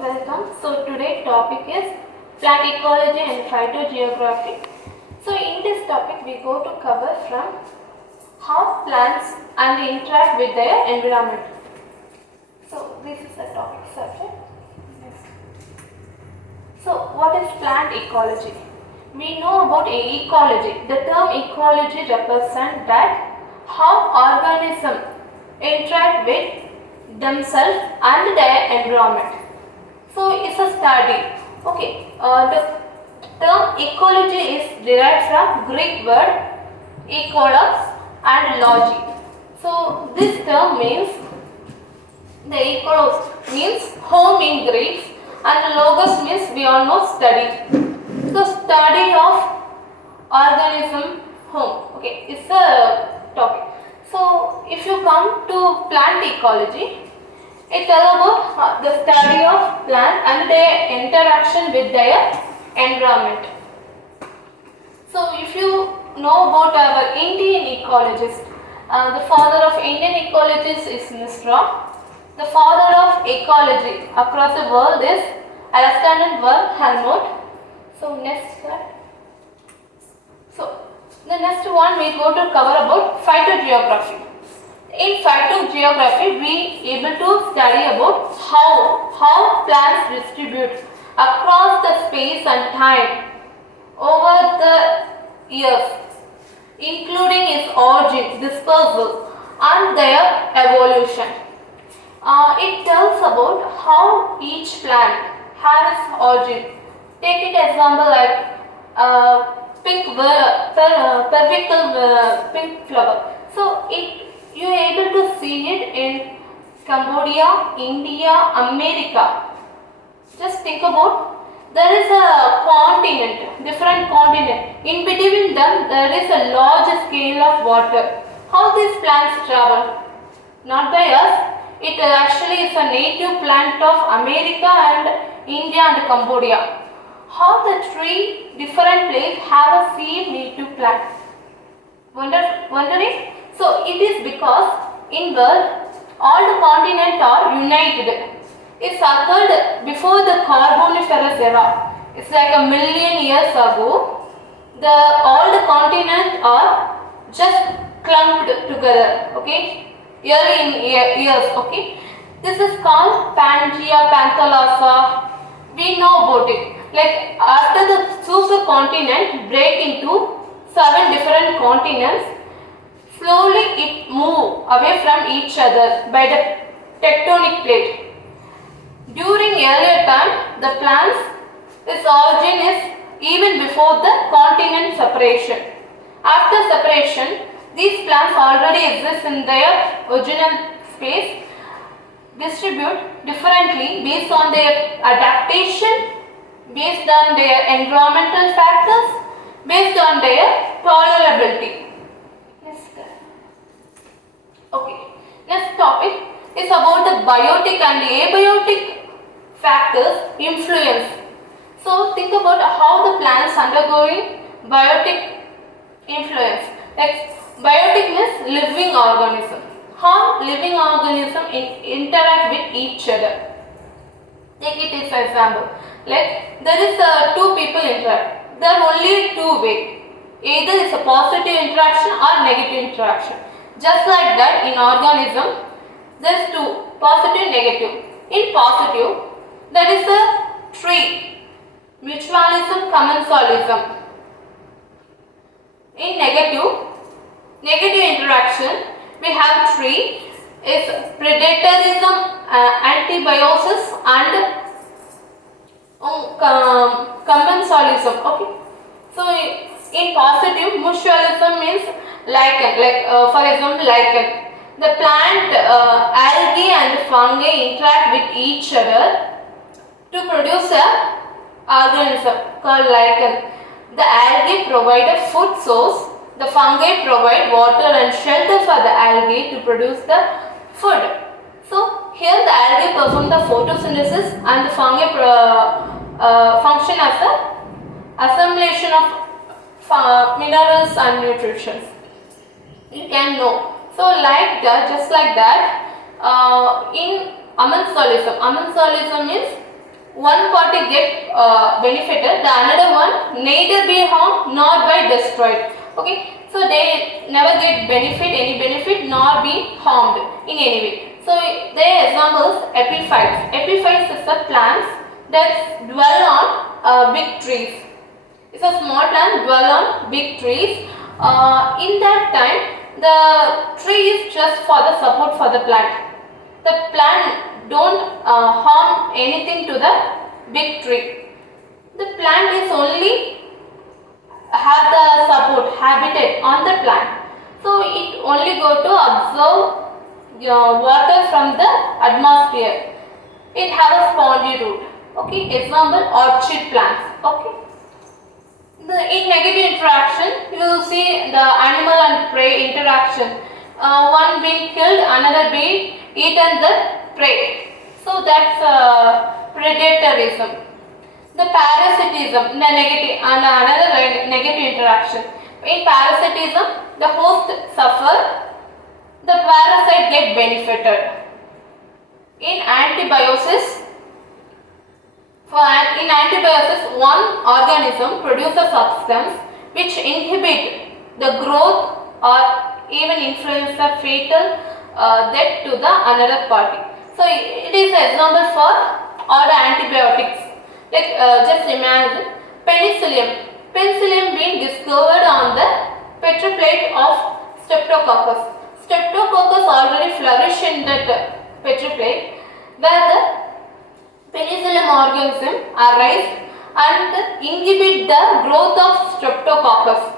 welcome. So today topic is plant ecology and phytogeography. So in this topic we go to cover from how plants and interact with their environment. So this is the topic subject. So what is plant ecology? We know about ecology. The term ecology represents that how organisms interact with themselves and their environment. So it's a study. Okay, the term ecology is derived from Greek word ekolos and logy. So this term means the ekolos means home in Greek and logos means we all know study. So study of organism home. Okay, it's a topic. So if you come to plant ecology, it tells about the study of plant and their interaction with their environment. So if you know about our Indian ecologist, the father of Indian ecologists is Misra. The father of ecology across the world is Alexander von Humboldt. So next slide. So the next one we go to cover about phytogeography. In phytogeography, we able to study about how plants distribute across the space and time over the years, including its origin, dispersal, and their evolution. It tells about how each plant has its origin. Take it example like pink flower. So you are able to see it in Cambodia, India, America. Just think about, there is a continent, different continent. In between them there is a large scale of water. How these plants travel? Not by us. It actually is a native plant of America and India and Cambodia. How the three different places have a same native plant? Wondering? So it is because in world all the continents are united. It occurred before the Carboniferous era. It's like a million years ago. All the continents are just clumped together. Okay, yearly in years. Okay, this is called Pangea, Panthalassa. We know about it. Like after the supercontinent break into 7 different continents, slowly it move away from each other by the tectonic plate. During earlier time, the plants, its origin is even before the continent separation. After separation, these plants already exist in their original space, distribute differently based on their adaptation, based on their environmental factors, based on their tolerability. Okay, next topic is about the biotic and abiotic factors influence. So think about how the plants undergoing biotic influence. Like biotic means living organism. How living organism interact with each other. Take it as an example. Like there is two people interact. There are only two ways. Either it's a positive interaction or negative interaction. Just like that in organism, there is two, positive, negative. In positive, there is a tree, mutualism, commensalism. In negative interaction, we have tree is predatorism, antibiosis and commensalism. Okay. So in positive, mutualism means lichen, for example lichen. The plant, algae and fungi interact with each other to produce a organism called lichen. The algae provide a food source, the fungi provide water and shelter for the algae to produce the food. So here the algae perform the photosynthesis and the fungi function as a assimilation of minerals and nutrition. You can know. So like that, just like that, in commensalism means one party get benefited, the another one neither be harmed nor by destroyed. Okay, so they never get any benefit nor be harmed in any way. So their examples epiphytes. Epiphytes is the plants that dwell on big trees. It's a small plant dwell on big trees. In that time, the tree is just for the support for the plant. The plant don't harm anything to the big tree. The plant is only have the support habitat on the plant. So it only go to absorb water from the atmosphere. It have a spongy root. Okay, example orchid plants. Okay. In negative interaction, you will see the animal and prey interaction. One being killed, another being eaten the prey. So that's predatorism. The parasitism, the negative and another negative interaction. In parasitism, the host suffer, the parasite get benefited. In antibiosis, in antibiosis, one organism produces a substance which inhibit the growth or even influence the fatal death to the another party. So it is an example for all the antibiotics. Like just imagine penicillium. Penicillium being discovered on the petroplate of Streptococcus. Streptococcus already flourish in that petroplate where the penicillium organism arise and inhibit the growth of Streptococcus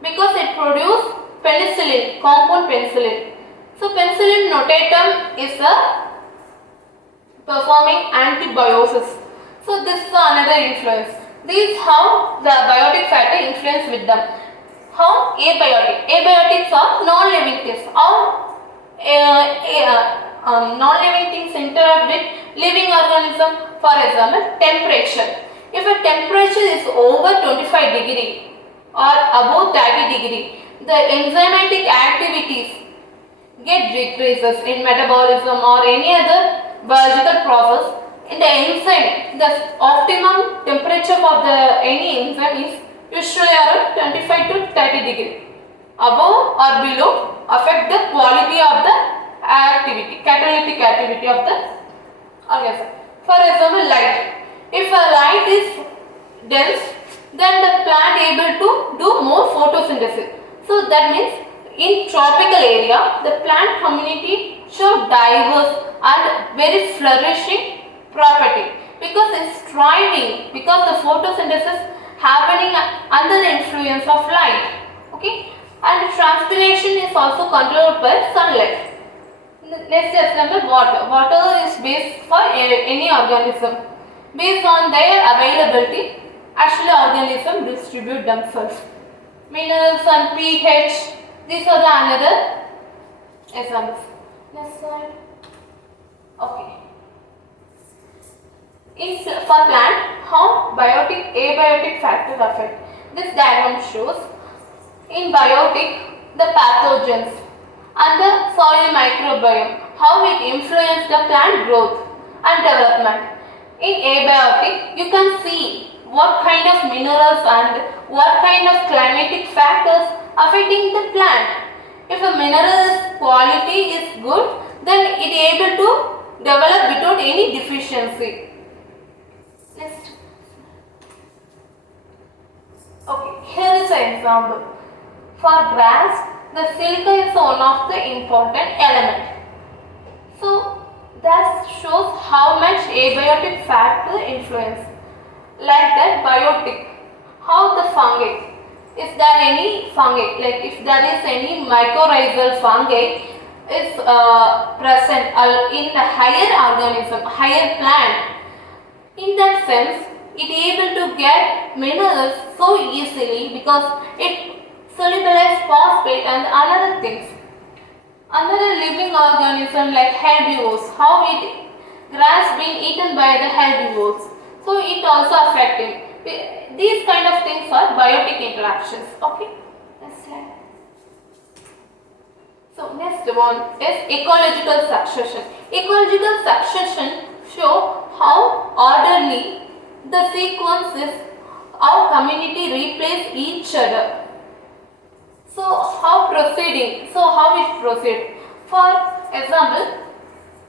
because it produces penicillin, compound penicillin. So penicillin notatum is a performing antibiosis. So this is another influence. This is how the biotic factor influence with them. How abiotic? Abiotics are non-living things. How non-living things interact with living organism. For example, temperature. If a temperature is over 25 degree or above 30 degree, the enzymatic activities get decreases in metabolism or any other biological process. In the enzyme, the optimum temperature for the any enzyme is usually around 25 to 30 degree. Above or below affect the quality of the activity, catalytic activity of the organism. For example, light. If a light is dense, then the plant able to do more photosynthesis. So that means in tropical area, the plant community show diverse and very flourishing property because it's thriving because the photosynthesis happening under the influence of light. Okay, and transpiration is also controlled by sunlight. Next example, water. Water is based for any organism. Based on their availability, actually organisms distribute themselves. Minerals and pH, these are the another examples. Next slide. Okay. For plant, how biotic abiotic factors affect. This diagram shows in biotic the pathogens and the soil microbiome, how it influences the plant growth and development. In abiotic, you can see what kind of minerals and what kind of climatic factors affecting the plant. If a mineral quality is good, then it is able to develop without any deficiency. Next. Okay, here is an example. For grass, the silica is one of the important element. So that shows how much abiotic factor influence. Like that biotic, how the fungi. Is there any fungi? Like if there is any mycorrhizal fungi is present in the higher organism, higher plant. In that sense, it is able to get minerals so easily because it solubilizes phosphate and other things. Another living organism like herbivores, how it grass being eaten by the herbivores, so it also affects him. These kind of things are biotic interactions. Okay, next slide. So next one is ecological succession. Ecological succession show how orderly. The sequence is how community replace each other. So how proceeding? So how it proceed? For example,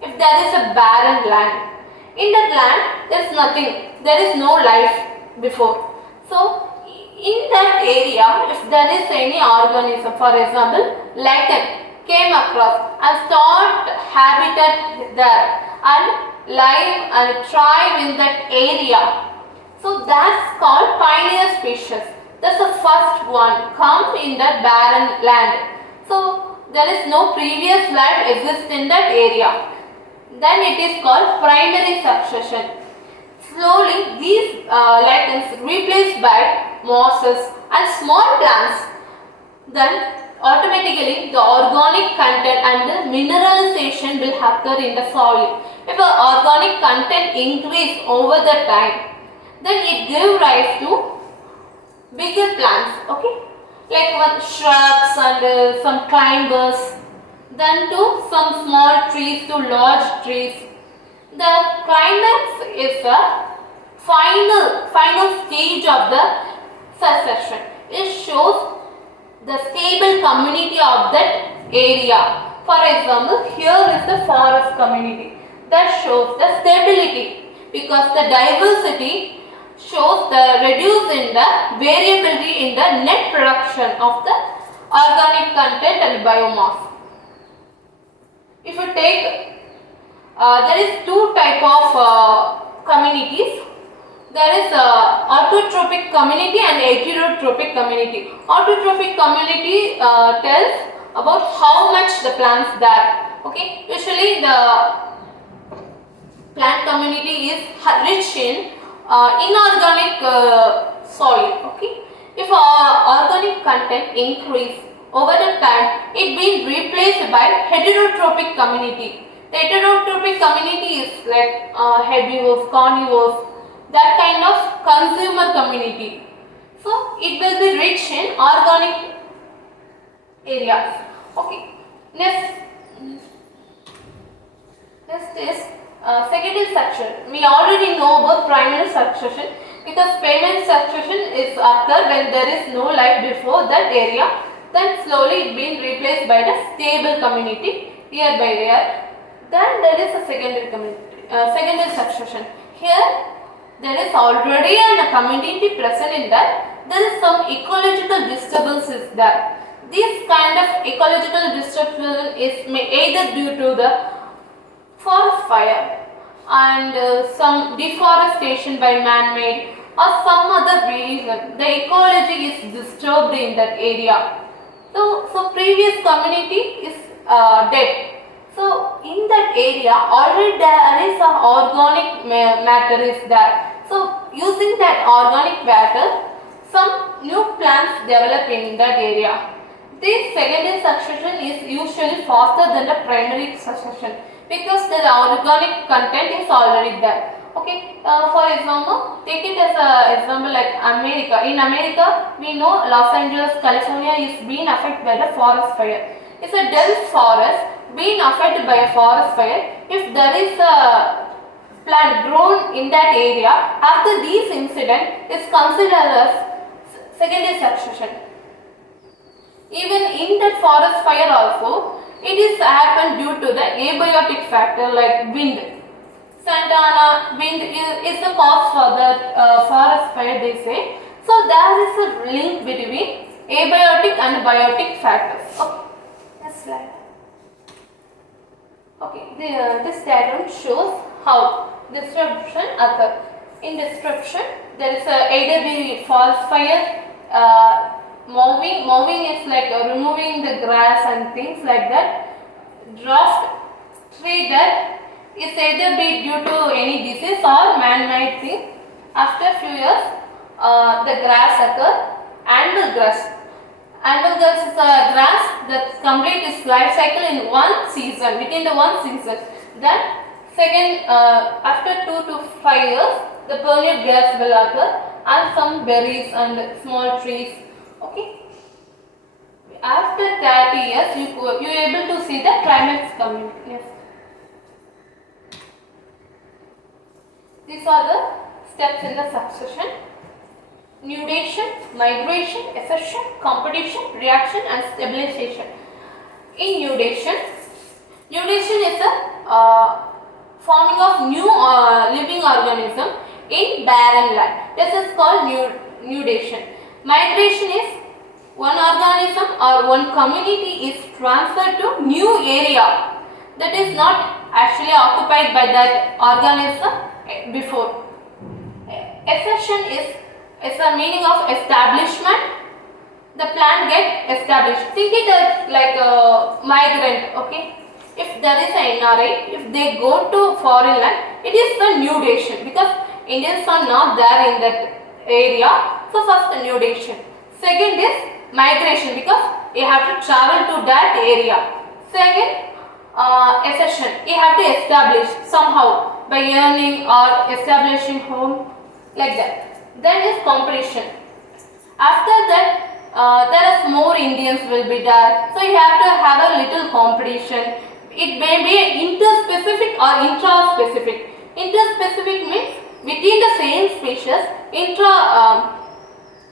if there is a barren land, in that land there is nothing, there is no life before. So in that area, if there is any organism, for example, lichen came across and start habitat there and live and thrive in that area. So that's called pioneer species. That's the first one come in the barren land. So there is no previous life exists in that area. Then it is called primary succession. Slowly these lichens replaced by mosses and small plants. Then automatically the organic content and the mineralization will occur in the soil. If the organic content increase over the time, then it give rise to bigger plants, okay, like one shrubs and some climbers, then to some small trees to large trees. The climax is a final stage of the succession. It shows the stable community of that area. For example, here is the forest community that shows the stability because the diversity shows the reduce in the variability in the net production of the organic content and biomass. If you take, there is two type of communities. There is autotrophic community and heterotrophic community. Autotrophic community tells about how much the plants there. Okay, usually the plant community is rich in inorganic soil. Okay, if organic content increase over the time, it being replaced by heterotrophic community. The heterotrophic community is like herbivores, carnivores, that kind of consumer community. So it will be rich in organic areas. Okay. Next is secondary succession. We already know about primary succession because primary succession is occur when there is no life before that area. Then slowly it being replaced by the stable community year by year. Then there is a secondary community, secondary succession. Here there is already a community present in that. There is some ecological disturbance is there. This kind of ecological disturbance is either due to the forest fire and some deforestation by man-made or some other reason. The ecology is disturbed in that area. So previous community is dead. So in that area already there is a organic matter is there. So using that organic matter, some new plants develop in that area. This secondary succession is usually faster than the primary succession because the organic content is already there. Okay, for example, take it as an example like America. In America, we know Los Angeles, California is being affected by the forest fire. It's a dense forest being affected by a forest fire. If there is a plant grown in that area, after this incident is considered as secondary succession. Even in that forest fire also, it is happened due to the abiotic factor like wind. Santana wind is the cause for the forest fire, they say. So there is a link between abiotic and biotic factors. Okay, next slide. Okay, this diagram shows how disruption occurs. In disruption, there is either be forest fire, mowing is like removing the grass and things like that. Drought, tree death is either be due to any disease or man-made thing. After few years, the grass occur. Annual grass. Annual grass is a grass that completes its life cycle in one season, within the one season. Then second, after 2 to 5 years, the perennial grass will occur and some berries and small trees. Okay. After 30 years, you are able to see the climax coming. Yes. These are the steps in the succession: nudation, migration, accession, competition, reaction and stabilization. In nudation is the forming of new living organism in barren land. This is called nudation. Migration is one organism or one community is transferred to new area that is not actually occupied by that organism before. Accession is the meaning of establishment. The plant get established. Think it as like a migrant, okay? If there is an NRI, if they go to foreign land, it is the nudation because Indians are not there in that area. So first the nudation. Second is migration because you have to travel to that area. Second, accession. You have to establish somehow by earning or establishing home, like that. Then is competition. After that, there is more Indians will be there. So you have to have a little competition. It may be interspecific or intraspecific. Interspecific means within the same species.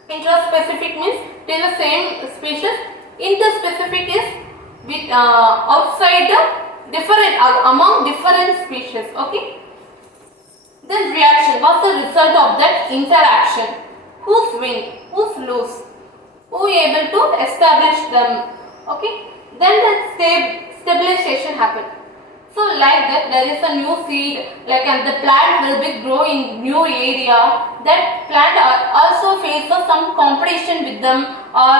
Intraspecific means within the same species. Interspecific is with outside the different among different species. Okay. Then reaction. What's the result of that interaction? Who's win? Who's lose? Who able to establish them? Okay. Then the stabilization happen. So like that, there is a new seed, like, and the plant will be grow in new area. That plant also faces some competition with them or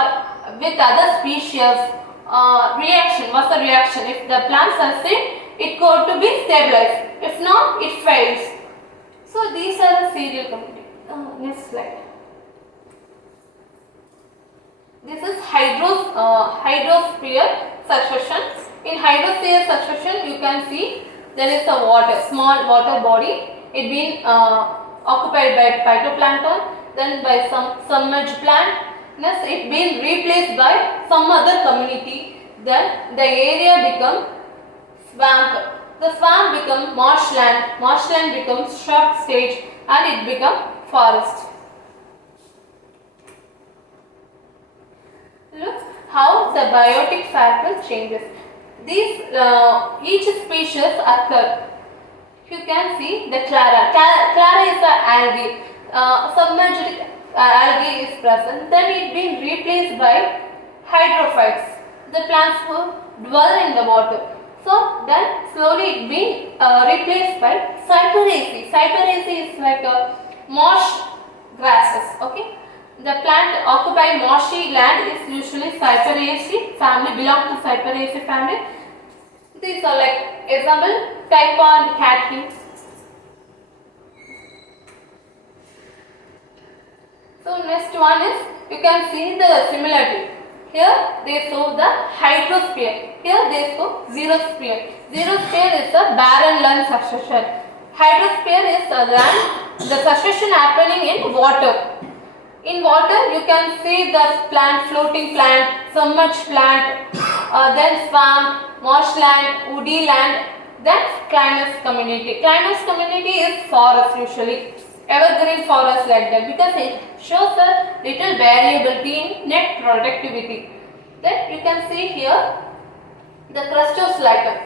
with other species. Reaction. What's the reaction? If the plant succeed, it going to be stabilized. If not, it fails. So these are the serial community. Next slide. This is hydrosphere succession. In hydrosphere succession, you can see there is a small water body. It been occupied by phytoplankton, then by some submerged plant. Next, it been replaced by some other community. Then the area become swamp. The swamp become marshland. Marshland becomes shrub stage, and it become forest. Look how the biotic factor changes. These each species occur. You can see the clara. Clara is the algae. Submerged algae is present. Then it been replaced by hydrophytes, the plants who dwell in the water. So then slowly it been replaced by cyperaceae. Cyperaceae is like a marsh grasses. Okay. The plant occupy marshy land is usually Cyperaceae family, belong to Cyperaceae family. These are like example Typha and catkin. So next one is, you can see the similarity. Here they show the hydrosphere. Here they show xerosphere. Xerosphere is a barren land succession. Hydrosphere is a land, the succession happening in water. In water, you can see the plant, floating plant, submerged plant, then swamp, marshland, woody land, then climate community. Climate community is forest usually, evergreen forest like that, because it shows a little variability in net productivity. Then you can see here the crustose lichen.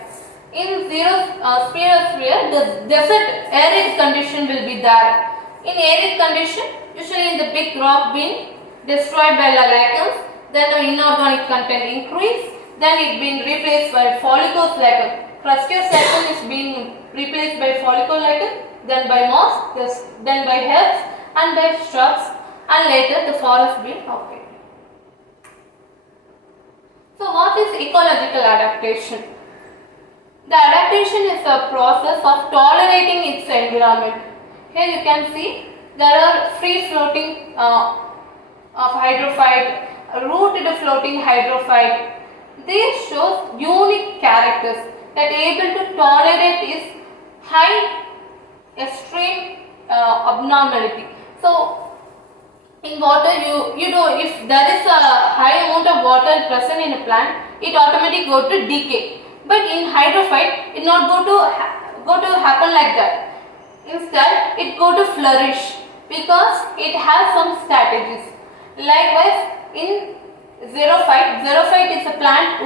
In xerosphere, the desert arid condition will be there. In arid condition, usually in the big rock being destroyed by the lichens, then the inorganic content increase, then it being replaced by follicles lichen. Crustose lichen is being replaced by follicle lichen, then by moss, then by herbs and by shrubs, and later the forest being occupied. So what is ecological adaptation? The adaptation is a process of tolerating its environment. Here you can see there are free floating of hydrophyte, rooted floating hydrophyte. This shows unique characters that able to tolerate its high extreme abnormality. So in water, you know, if there is a high amount of water present in a plant, it automatically go to decay. But in hydrophyte, it not go to happen like that. Instead, it go to flourish because it has some strategies. Likewise, in xerophyte is a plant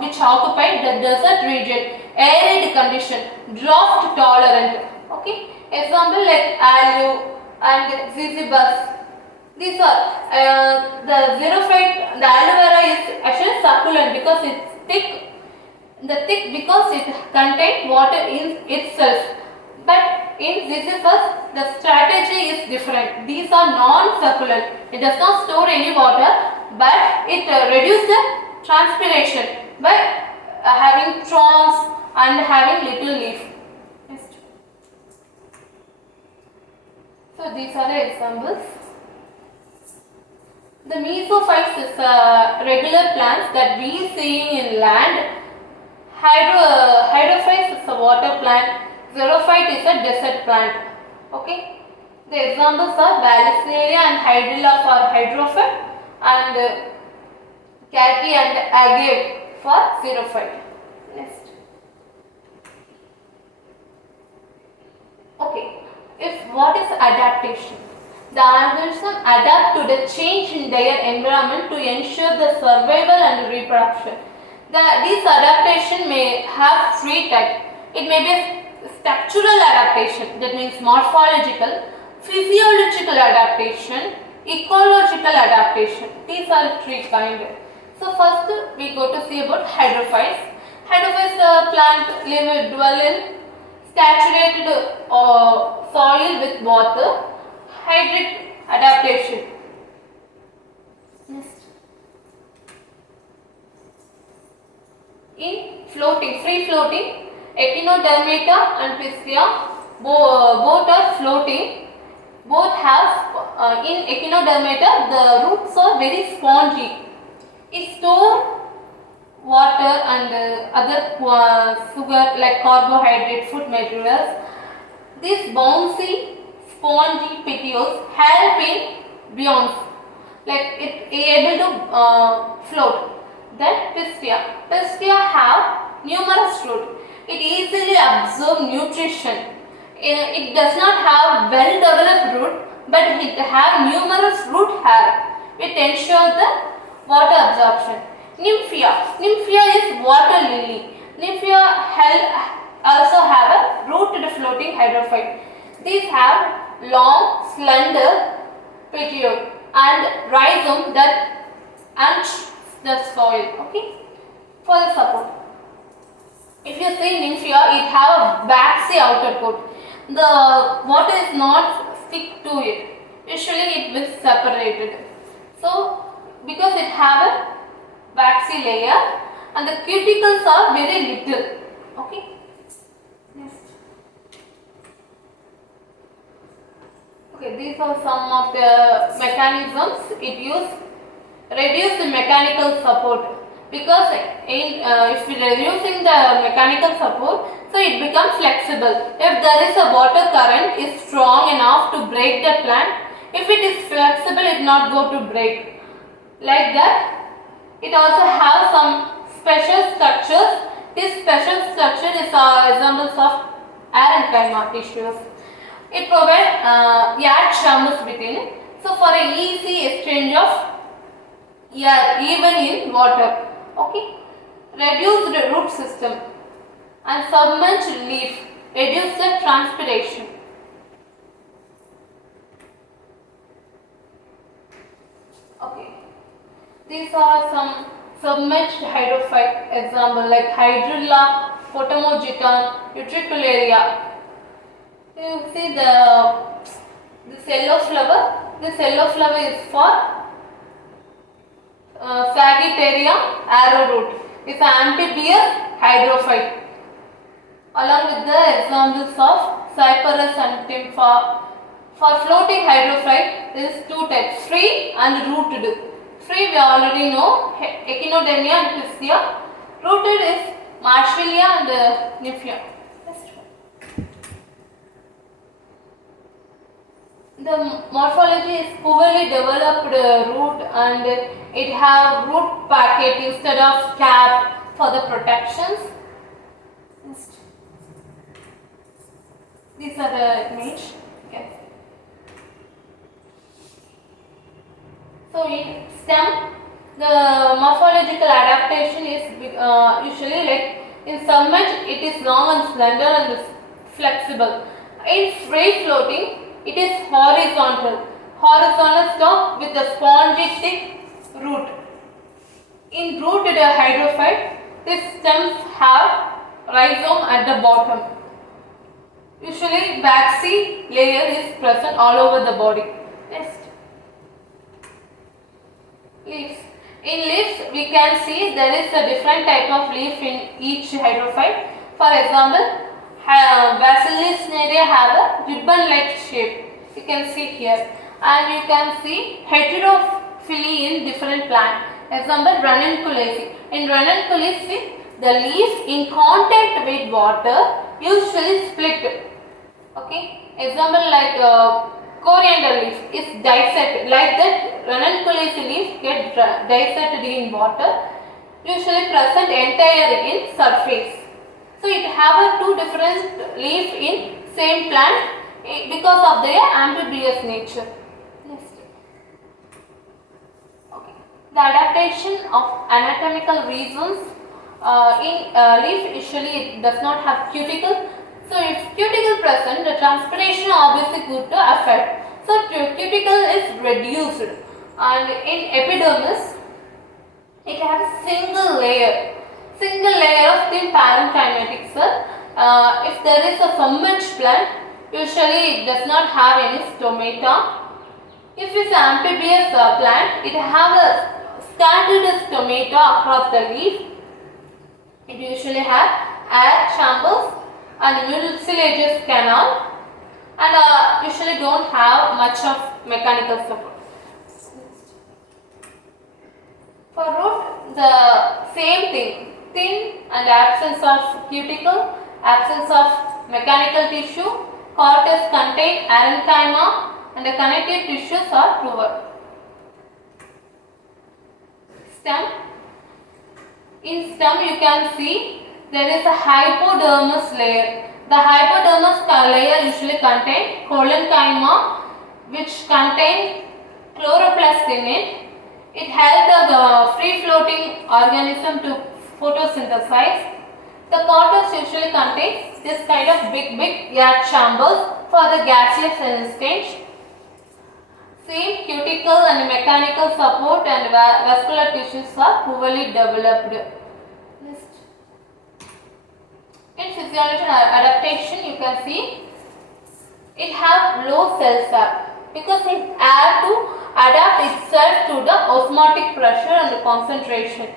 which occupy the desert region, arid condition, drought tolerant. Okay, example like aloe and zizibus. These are the xerophyte. The aloe vera is actually succulent because it's thick. The thick because it contains water in itself. But in Ziziphus, the strategy is different. These are non-succulent. It does not store any water, but it reduces the transpiration by having fronds and having little leaf. Next. So these are the examples. The mesophytes is regular plants that we see in land. Hydrophytes is a water plant. Xerophyte is a desert plant. Okay. The examples are Vallisneria and Hydrilla for hydrophyte and Cati and Agave for xerophyte. Next. Okay. What is adaptation? The organisms adapt to the change in their environment to ensure the survival and reproduction. This adaptation may have three types. It may be structural adaptation, that means morphological, physiological adaptation, ecological adaptation. These are three kinds. So first we go to see about hydrophytes. Hydrophytes plant dwell in saturated soil with water. Hydric adaptation. Next. In free floating, Echinodermata and Piscia both are floating. Both have in Echinodermata the roots are very spongy. It store water and other sugar like carbohydrate food materials. These bouncy spongy petioles help in buoyancy, like it able to float. Then Piscia have numerous roots. It easily absorbs nutrition. It does not have well developed root, but it have numerous root hair. It ensures the water absorption. Nymphia is water lily. Nymphia also have a rooted floating hydrophyte. These have long, slender petiole and rhizome that enrich the soil. Okay, for the support. If you see Nymphia, it have a waxy outer coat. The water is not stick to it. Usually, it will separated. So, because it have a waxy layer and the cuticles are very little. Okay. Next. Okay, these are some of the mechanisms it use. Reduce the mechanical support, because if we are reducing the mechanical support, so it becomes flexible. If there is a water current is strong enough to break the plant, if it is flexible, it not go to break. Like that, it also has some special structures. This special structure is examples of parenchyma tissues. It provides air chambers within it. So for an easy exchange of air even in water. Okay. Reduce the root system and submerged leaf. Reduce the transpiration. Okay. These are some submerged hydrophyte example like Hydrilla, Potamogeton, Utricularia. You see this yellow flower. This yellow flower is for Sagittaria arrowroot. It's an amphibious hydrophyte. Along with the examples of Cyperus and Tympha. For floating hydrophyte, there is two types, free and rooted. Free we already know, Echinodermia and Piscia. Rooted is Marshvillia and Nymphia. The morphology is poorly developed root and it have root packet instead of cap for the protections. These are the image. Okay. So in stem, the morphological adaptation is usually like in submerged it is long and slender and flexible. In free floating it is horizontal stalk with a spongy thick root. In rooted hydrophyte, these stems have rhizome at the bottom. Usually waxy layer is present all over the body. Next. Leaves. In leaves we can see there is a different type of leaf in each hydrophyte. For example, Bacillus have a ribbon like shape. You can see here, and you can see heterophily in different plant. Example, ranunculus. In ranunculus, the leaves in contact with water usually split. Okay. Example like coriander leaf is dissected. Like that, ranunculus leaf get dissected in water. Usually present entire in surface. So it have a two different leaf in same plant because of their amphibious nature. Next. Okay. The adaptation of anatomical reasons in leaf usually it does not have cuticle. So if cuticle present, the transpiration obviously good to affect. So cuticle is reduced, and in epidermis it has a single layer of thin parenchymatic cell. If there is a submerged plant, usually it does not have any stomata. If it is an amphibious plant, it has a scattered stomata across the leaf. It usually has air chambers and mucilaginous canal, and usually don't have much of mechanical support. For root, the same thing, thin and absence of cuticle, absence of mechanical tissue, cortex contain parenchyma, and the connective tissues are poor. Stem. In stem you can see there is a hypodermis layer. The hypodermis layer usually contain collenchyma, which contain chloroplast in it. It helps the free floating organism to photosynthesize. The cortex usually contains this kind of big air chambers for the gaseous stage. Same cuticle and mechanical support and vascular tissues are poorly developed. Next. In physiological adaptation, you can see it have low cell sap because it has to adapt itself to the osmotic pressure and the concentration.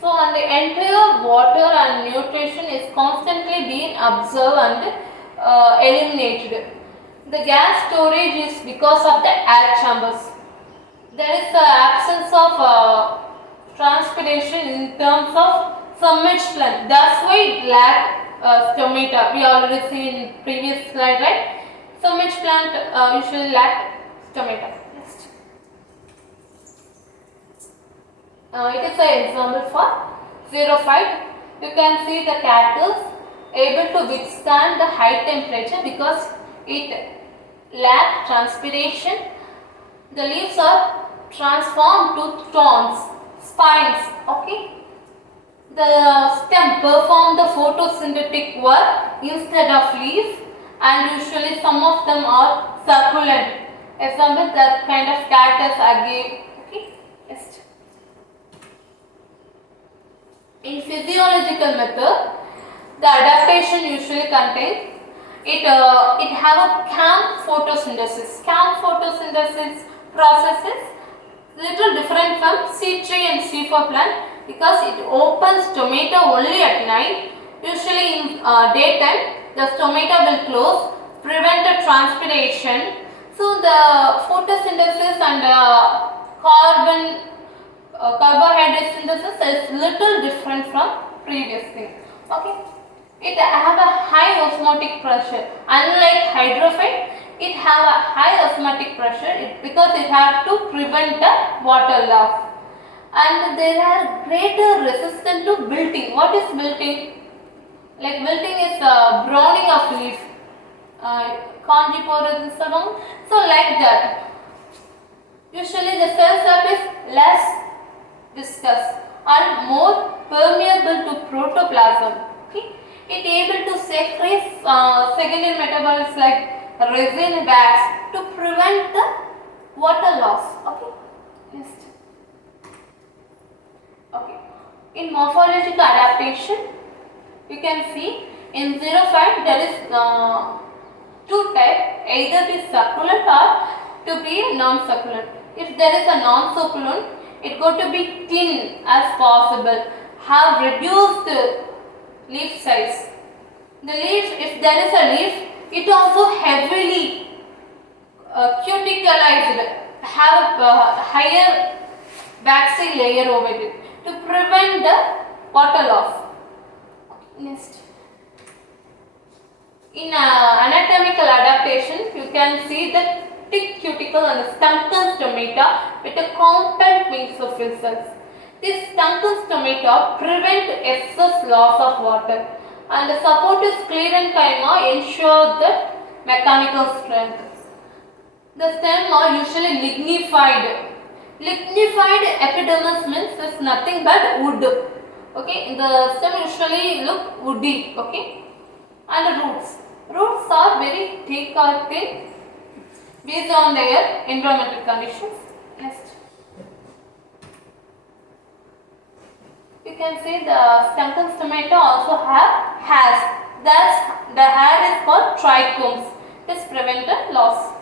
So, and the entire water and nutrition is constantly being absorbed and eliminated. The gas storage is because of the air chambers. There is the absence of transpiration in terms of submerged plant. That's why it lack stomata. We already see in previous slide, right? Submerged plant usually lack stomata. Next. It is an example for xerophyte. You can see the cattle able to withstand the high temperature because it lack transpiration. The leaves are transformed to thorns, spines. Okay. The stem perform the photosynthetic work instead of leaf, and usually some of them are succulent. Example, that kind of cactus, agave. Okay. Yes. In physiological method, the adaptation usually contains it have a CAM photosynthesis. CAM photosynthesis process is little different from C3 and C4 plant because it opens stomata only at night. Usually in daytime, the stomata will close, prevent the transpiration. So the photosynthesis and carbohydrate synthesis is little different from previous thing. Okay. It have a high osmotic pressure. Unlike hydrophyte, it have a high osmotic pressure because it have to prevent the water loss. And they are greater resistant to wilting. What is wilting? Like wilting is browning of leaf. conjuporous, so like that. Usually the cell surface less viscous and more permeable to protoplasm. Okay, it able to secrete secondary metabolites like resin wax to prevent the water loss. Okay, next. Okay, in morphological adaptation, you can see in xerophyte there is two types, either be succulent or to be non-succulent. If there is a non-succulent, it got to be thin as possible, have reduced leaf size. The leaf, if there is a leaf, it also heavily cuticalized, have a higher waxy layer over it to prevent the water loss. Next. In anatomical adaptation, you can see the thick cuticle and stuncus stomata with a compact wings of cells. This stuncus stomata prevent excess loss of water, and the supportive sclerenchyma ensure the mechanical strength. The stem are usually lignified. Lignified epidermis means is nothing but wood. Okay, the stem usually look woody. Okay, and roots. Roots are very thick or thin based on their environmental conditions. Next, you can see the stuncus stomata also have hairs. Thus, the hair is called trichomes. This prevent the loss.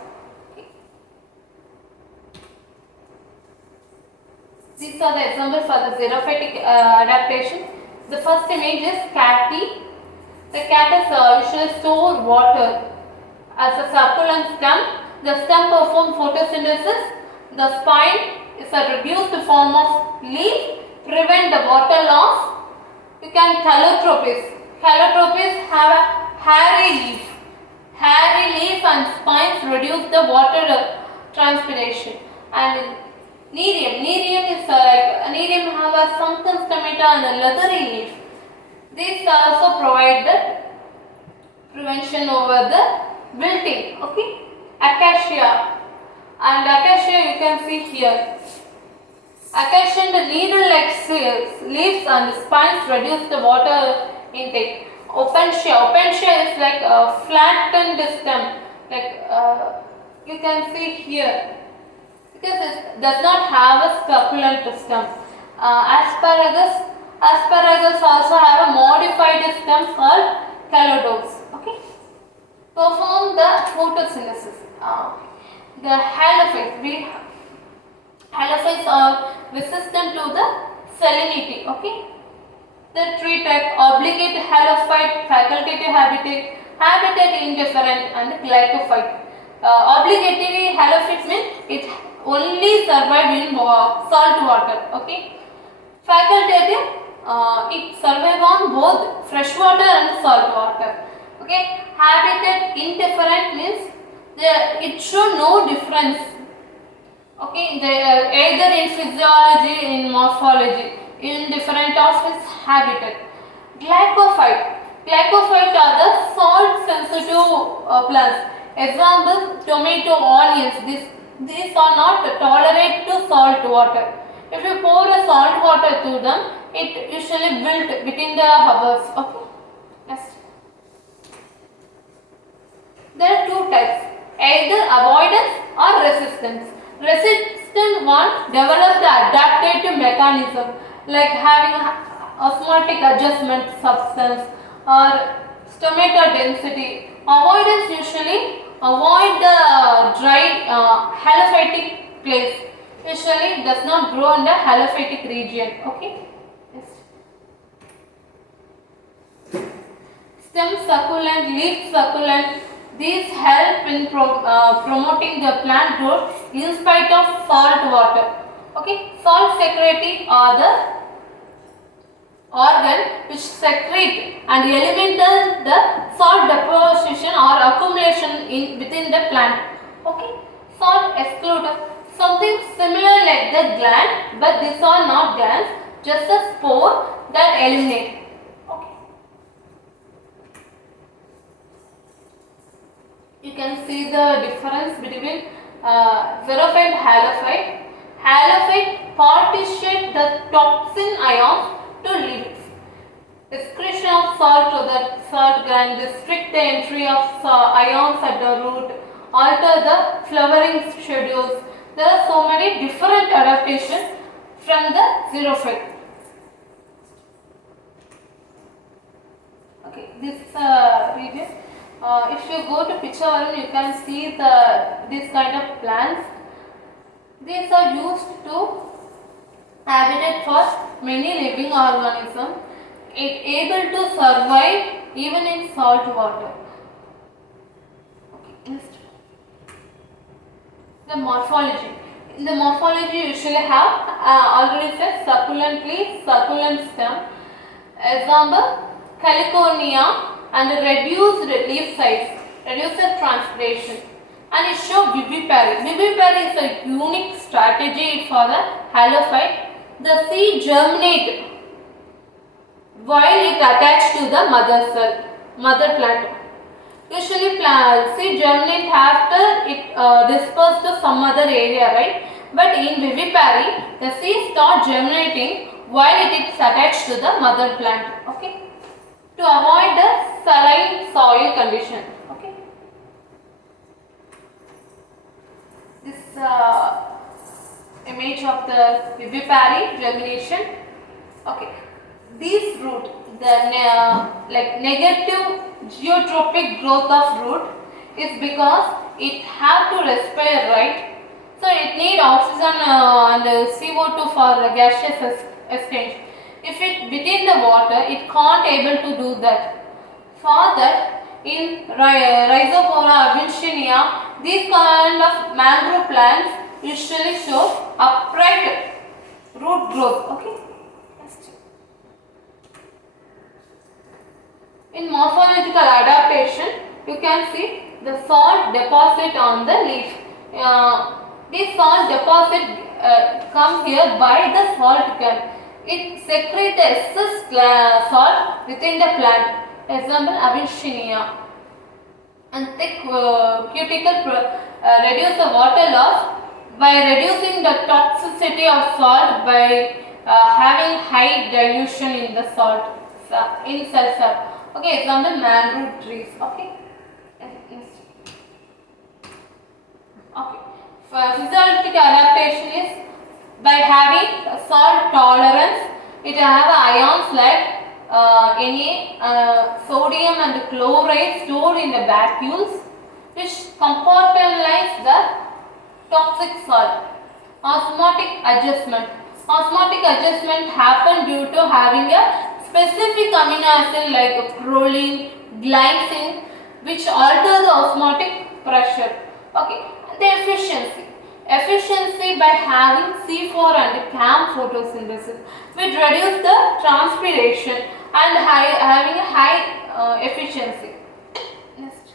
These are the examples for the xerophytic adaptation. The first image is catty. The caddis usually store water as a succulent stem. The stem performs photosynthesis. The spine is a reduced form of leaf, prevent the water loss. You can calotropis. Calotropis have a hairy leaf. Hairy leaf and spines reduce the water transpiration. And Nerium is Nerium have a sunken stomata and a leathery leaf. These also provide the prevention over the wilting. Okay, acacia, and acacia you can see here. Acacia, the needle-like leaves and spines reduce the water intake. Opentia is like a flattened stem, like you can see here, because it does not have a succulent stem. Asparagus also have a modified stem called calodos. Okay, perform the photosynthesis. The halophytes are resistant to the salinity. Okay, the tree type obligate halophyte, facultative habitat indifferent, and glycophyte. Obligatory halophyte means it only survive in salt water. Okay, facultative it survive on both fresh water and salt water. Okay, habitat indifferent means it show no difference. Okay, either in physiology, in morphology, indifferent of its habitat. Glycophyte are the salt sensitive plants. Example, tomato, onions. These are not tolerate to salt water. If you pour a salt water to them, it usually wilt within the hours. Okay. Next. There are two types, either avoidance or resistance. Resistant one develops the adaptive mechanism like having osmotic adjustment substance or stomata density. Avoidance usually avoid the dry halophytic place. Usually does not grow in the halophytic region. Okay. Yes. Stem succulent, leaf succulent. These help in promoting the plant growth in spite of salt water. Okay. Salt secretory are the organ which secrete and eliminate the salt deposition or accumulation within the plant. Okay. Salt excluder, something similar like the gland, but these are not glands, just a spore that eliminate. Okay. You can see the difference between xerophyte and halophyte. Halophyte partition the toxin ions to lipids. Excretion of salt to the salt gland, restrict the entry of ions at the root, alter the flowering schedules. There are so many different adaptations from the xerophyte. Okay, this region. If you go to picture 1, you can see this kind of plants. These are used to habitat for many living organisms. It able to survive even in salt water. Okay, next. The morphology. In the morphology, you usually have already said succulent leaf, succulent stem. Example, calicornia and reduced leaf size, reduced transpiration, and it shows vivipary. Vivipary is a unique strategy for the halophyte. The seed germinate while it attached to the mother cell, mother plant. Usually seed germinate after it dispersed to some other area, right? But in vivipary, the seed start germinating while it is attached to the mother plant. Okay. To avoid the saline soil condition. Okay. This image of the vivipary germination. Okay. These root, the like negative geotropic growth of root is because it have to respire, right? So it need oxygen and CO2 for gaseous exchange. If it within the water, it can't able to do that. For that, in Rhizopora avicennia, these kind of mangrove plants usually show upright root growth. Okay. In morphological adaptation, you can see the salt deposit on the leaf. This salt deposit come here by the salt gland. It secretes excess salt within the plant. Example, avicennia. And thick cuticle reduce the water loss by reducing the toxicity of salt by having high dilution in the salt in cell. Okay, example, mangrove trees. Okay. Okay. Physiological adaptation is by having salt tolerance. It have ions like Na, sodium and chloride stored in the vacuoles, which compartmentalize the toxic salt. Osmotic adjustment. Osmotic adjustment happen due to having a specific amino acid like proline, glycine, which alter the osmotic pressure. Okay. The efficiency. Efficiency by having C4 and CAM photosynthesis, which reduce the transpiration and having a high efficiency. Next.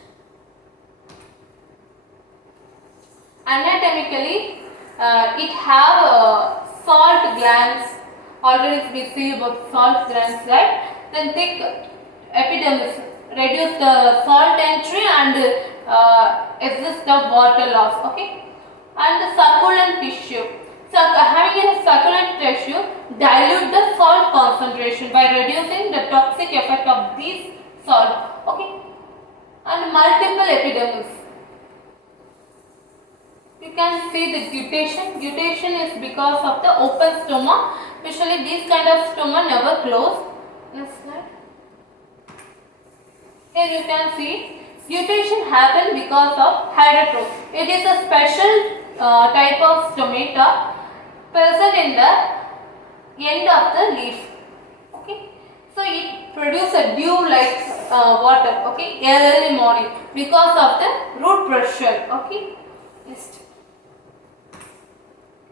Anatomically, it have salt glands. Already we see about salt glands, right? Then thick epidermis, reduce the salt entry and exist of water loss. Okay. And the succulent tissue. So having a succulent tissue dilute the salt concentration by reducing the toxic effect of these salt. Okay. And multiple epidermis. You can see the guttation. Guttation is because of the open stoma. Usually these kind of stoma never close. Next slide. Here you can see guttation happens because of heterotroph. It is a special type of stomata present in the end of the leaf. Okay, so it produces a dew like water. Okay, early morning because of the root pressure. Okay, next.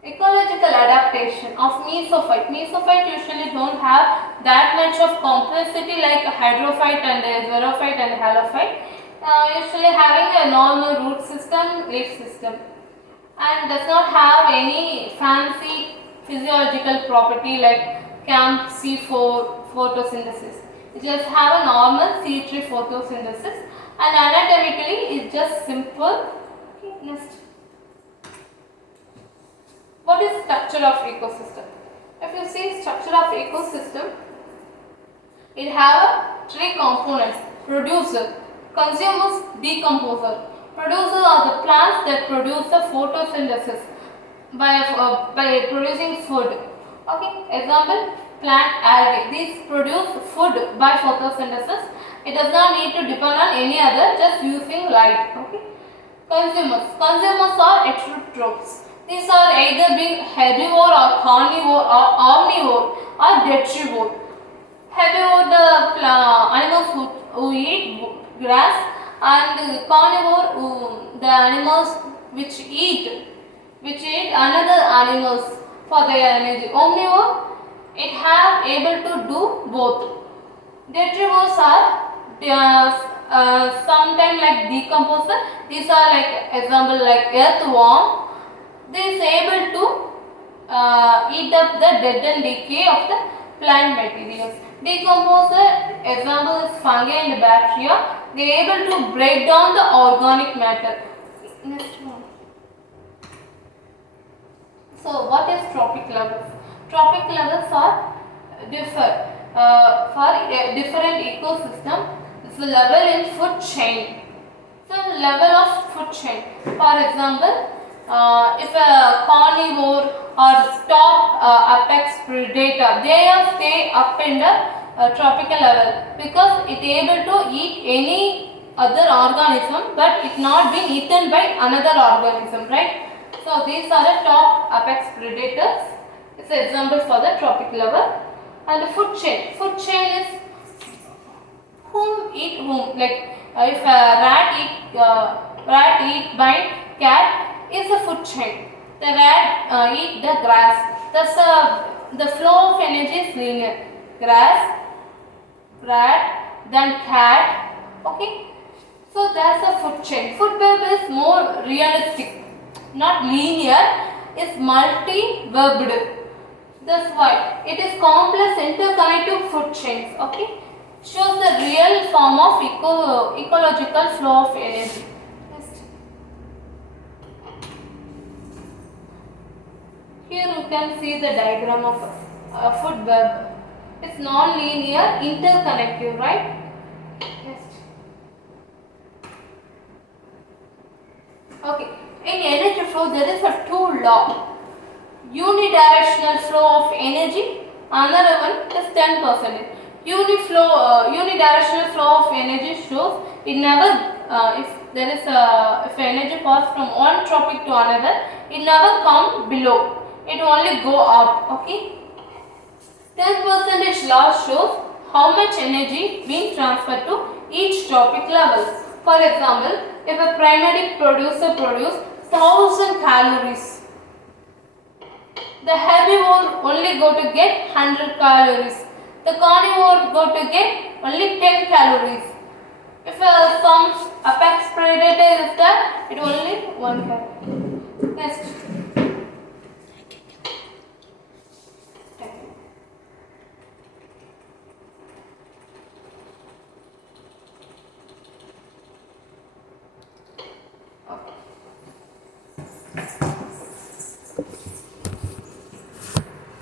Ecological adaptation of mesophyte. Mesophyte usually don't have that much of complexity like hydrophyte and xerophyte and halophyte. Usually having a normal root system, leaf system, and does not have any fancy physiological property like CAMP C4 photosynthesis. It just have a normal C3 photosynthesis and anatomically it's just simple. Okay, next. What is structure of ecosystem? If you see structure of ecosystem, it have three components: producer, consumers, decomposer. Producers are the plants that produce the photosynthesis by producing food. Okay, example, plant algae. These produce food by photosynthesis. It does not need to depend on any other, just using light. Okay. Consumers are heterotrophs. These are either being herbivore or carnivore or omnivore or detrivore. Herbivore, the animals who eat grass, and carnivore, the animals which eat another animals for their energy. Omnivore, it have able to do both. Detrivores are sometimes like decomposer. These are like example like earthworm. They is able to eat up the dead and decay of the plant materials. Decomposer example is fungi and bacteria. They are able to break down the organic matter. Next one. So what is trophic levels? Trophic levels are differ for different ecosystem. It's the level in food chain. So level of food chain. For example, if a carnivore or top apex predator, they stay up in the tropical level because it able to eat any other organism, but it not being eaten by another organism, right? So these are the top apex predators. It's an example for the tropic level. And the food chain. Food chain is whom eat whom. Like if a rat eat by cat is a food chain. The rat eat the grass. Thus the flow of energy is linear. Grass, rat, then cat. Okay. So that's a food chain. Food web is more realistic, not linear. It's multi-webbed. That's why it is complex interconnected food chains. Okay, shows the real form of ecological flow of energy. Next. Here you can see the diagram of a food web. It's non-linear, interconnected, right? Next. Okay, in energy flow there is a two law. Unidirectional flow of energy, another one is 10%. Unidirectional flow of energy shows it never, if energy passes from one tropic to another, it never comes below, it only go up. Okay. 10% law shows how much energy being transferred to each tropic level. For example, if a primary producer produces 1000 calories, the herbivore only go to get 100 calories. The carnivore go to get only 10 calories. If some apex predator is there, it only 1 calorie. Next.